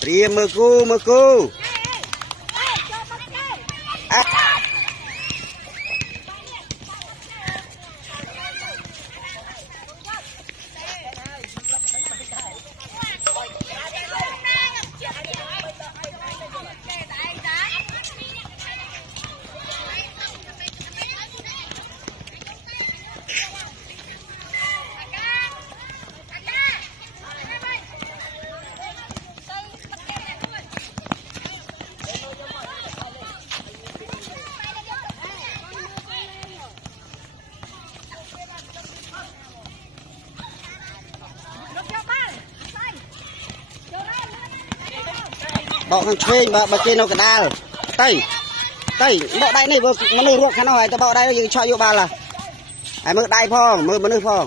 เตรียมมือกูบอกข้างเชิงบอกเจนเอากระดาษเต้บอกได้นี่มันนี่รวดขนาดไหนแต่บอกได้ยังชอบอยู่บ้านล่ะไอ้มือได้พ่องมือมันนี่พ่อง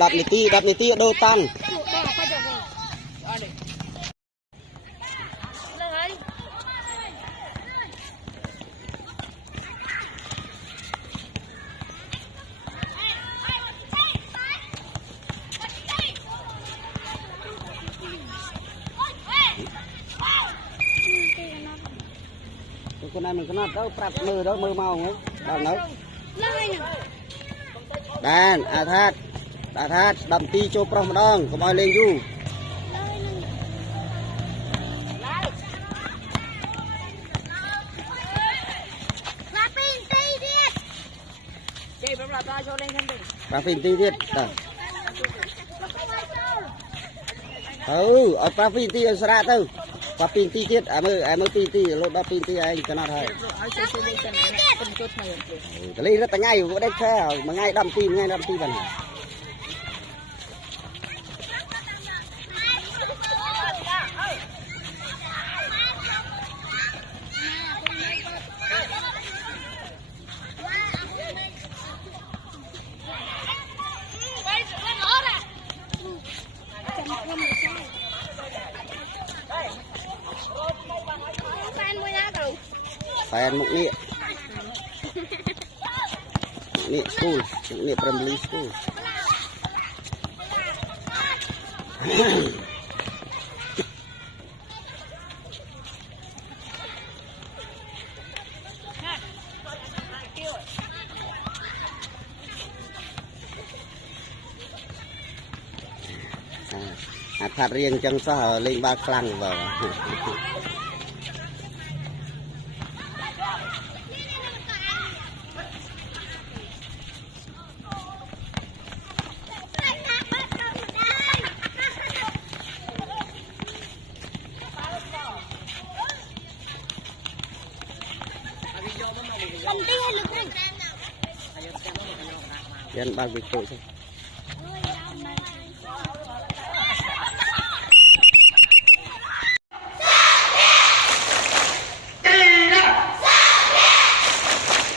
ดับนิตี้โดตันคนนั้นมันขนาดเราปรับมือเรามือเมาไงบ้านเราด้านอาทัดดำตีโจปรองดองก็บอยเลงอยู่ปลาฟินตีเด็ดเอาปลาฟินตีสระเต้าปลาฟินตีเด็ดมือตีรถปลาฟินตีไอ้ขนาดไหนแต่ลีrất là ngay cũngได้แค่mà ngay đâm timบันแฟนมุกนี้นี่สกูลนี่พรีเมียร์ลีกสกูลถ้าเรียนจังซะเล่นบาคลังvào Jangan bagi tu sih.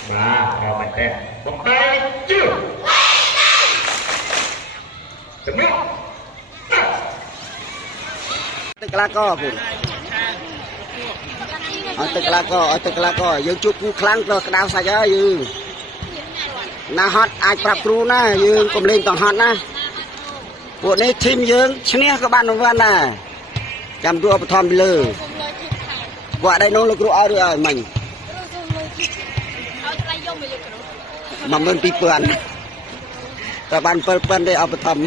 Bah, kau betul. Baju. Semua. Kelako pun. Kelako. Yang cukup kelang tu kedau saja you. Na hot អាចប្រាប់គ្រូណាយើងកុំលេងតហត់ណា ពួកនេះធីមយើងឈ្នះក៏បានរង្វាន់ដែរចាំទួបឋមពីលើពួកដៃនោះលោកគ្រូឲ្យឬឲ្យមិញ12000តែបាន7,000ទេអបឋម